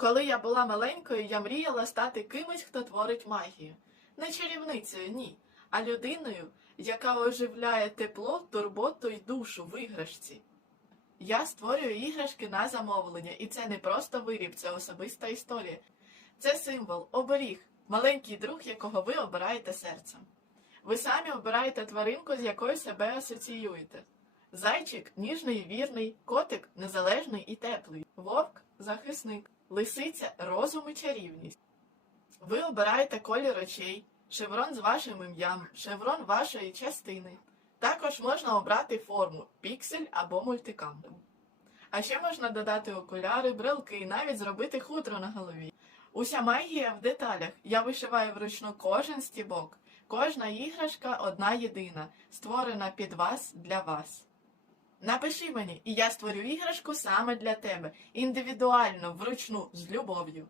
Коли я була маленькою, я мріяла стати кимось, хто творить магію. Не чарівницею, ні, а людиною, яка оживляє тепло, турботу й душу в іграшці. Я створюю іграшки на замовлення, і це не просто виріб, це особиста історія. Це символ, оберіг, маленький друг, якого ви обираєте серцем. Ви самі обираєте тваринку, з якою себе асоціюєте. Зайчик ніжний і вірний, котик незалежний і теплий, вовк захисник, лисиця розум і чарівність. Ви обираєте колір очей, шеврон з вашим ім'ям, шеврон вашої частини. Також можна обрати форму піксель або мультикам. А ще можна додати окуляри, брелки і навіть зробити хутро на голові. Уся магія в деталях. Я вишиваю вручну кожен стібок. Кожна іграшка одна єдина, створена під вас для вас. Напиши мені, і я створю іграшку саме для тебе, індивідуально, вручну, з любов'ю.